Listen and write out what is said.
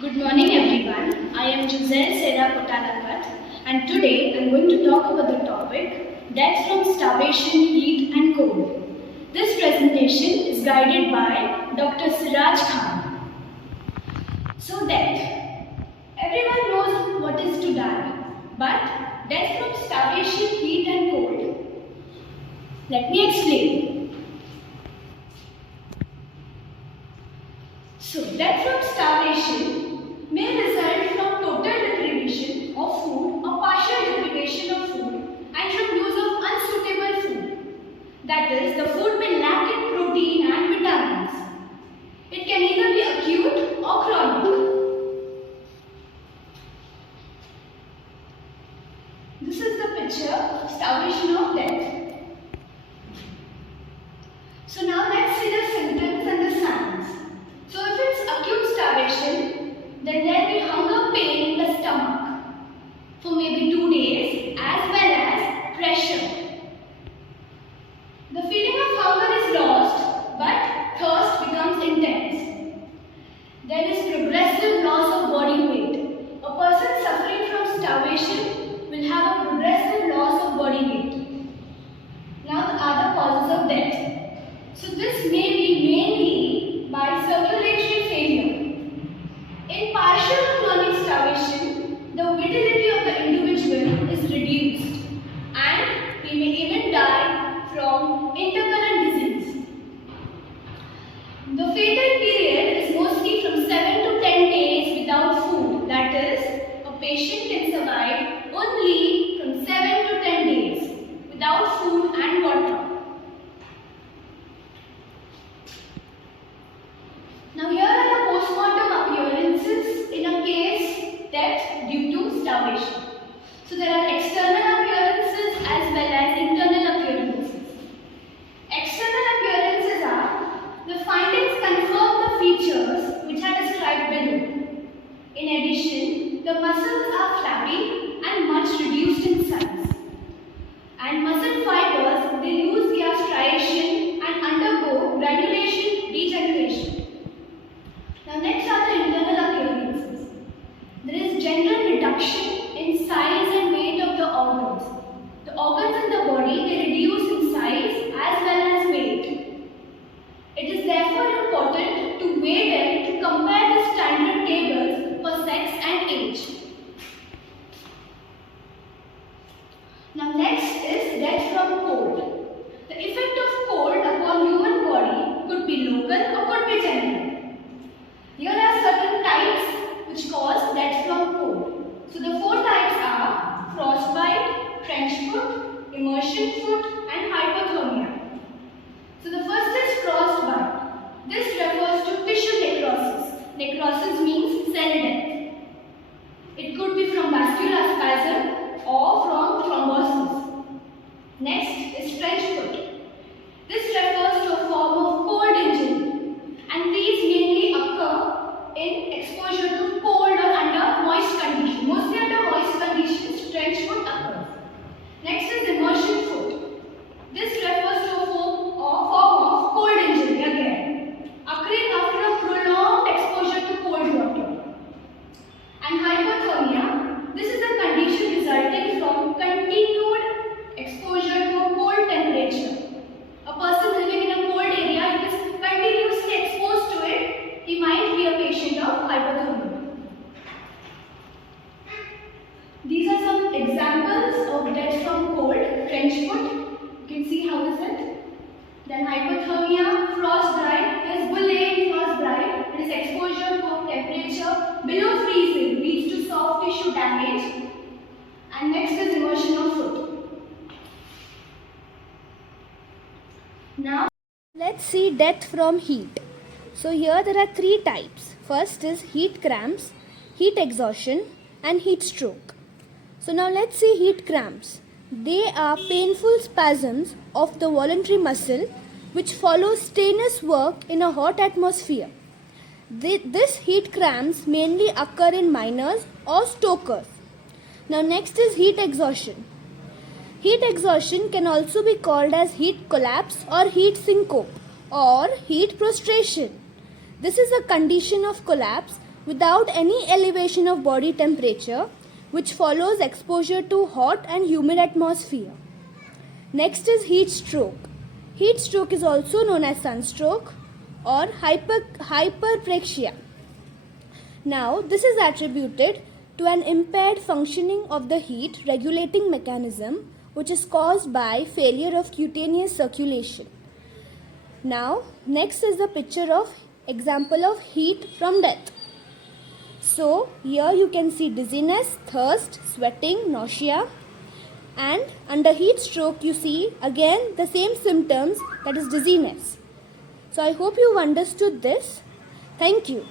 Good morning everyone. I am Chandrapur According and today I am going to talk about the topic Death from Starvation, Heat and Cold. This presentation is guided by Dr. Siraj Khan. So death. Everyone knows what is to die, but death from starvation, heat and cold. Let me explain. So death from starvation may result from total deprivation of food or partial deprivation of food and from use of unsuitable food. That is, the food may lack in protein and vitamins. It can either be acute or chronic. This is the picture of starvation of death. So now let's see the symptoms and the signs. So if it's acute starvation, then there will be hunger pain in the stomach for maybe 2 days as well as pressure. The feeling of hunger is lost but thirst becomes intense. There is progressive loss of body weight. A person suffering from starvation will have a progressive loss of body weight. Now the other causes of death. So this may be mainly by circulatory failure. In partial or chronic starvation, the vitality of the individual is reduced and he may even die from intercurrent disease. The fatal period is mostly from 7 to 10 days without food. That is, a patient can survive only from 7 to 10 days without food and water. Now here are the postmortem appearances in a case death due to starvation. So there are external appearances as well as internal appearances. External appearances are the findings confirm the features which are described below. In addition, the muscles are flabby and much reduced in size. And muscle fibers, they lose their striation and undergo granulation degeneration. Now next are the internal appearances. There is general reduction in size and weight of the organs. The organs in the body, they reduce in size as well as weight. It is therefore important to weigh them to compare the standard tables for sex and age. Now next is death from cold. The effect of cold upon human body could be local or could be general. Here are certain types which cause death from cold. So the 4 types are frostbite, trench foot, immersion foot and hypothermia. So the first is frostbite. This refers to tissue necrosis. Necrosis means cell death. It could be from vascular spasm or from thrombosis. Next is trench foot. This refers to a form of cold injury. And these mainly occur in exposure to cold or under moist conditions. Mostly under moist conditions, trench foot occurs. Next is immersion foot. This refers to a form of cold injury again, occurring after a prolonged exposure to cold water. And hypothermia, this is a condition resulting from continued exposure to a cold temperature. A person living in a cold area is continuously exposed to it, he might be a patient of hypothermia. These are some examples of death from cold. Trench foot, you can see how is it. Then hypothermia, frostbite, is bullying frostbite. It is exposure to temperature below freezing leads to soft tissue damage. And next is immersion of foot. Now let's see death from heat. So here there are 3 types. First is heat cramps, heat exhaustion and heat stroke. So now let's see heat cramps. They are painful spasms of the voluntary muscle which follow strenuous work in a hot atmosphere. This heat cramps mainly occur in minors or stokers. Now next is heat exhaustion. Heat exhaustion can also be called as heat collapse or heat syncope or heat prostration. This is a condition of collapse without any elevation of body temperature, which follows exposure to hot and humid atmosphere. Next is heat stroke. Heat stroke is also known as sunstroke or hyperpraxia. Now, this is attributed to an impaired functioning of the heat regulating mechanism, which is caused by failure of cutaneous circulation. Now, next is the picture of example of heat from death. So, here you can see dizziness, thirst, sweating, nausea, and under heat stroke you see again the same symptoms, that is dizziness. So, I hope you understood this. Thank you.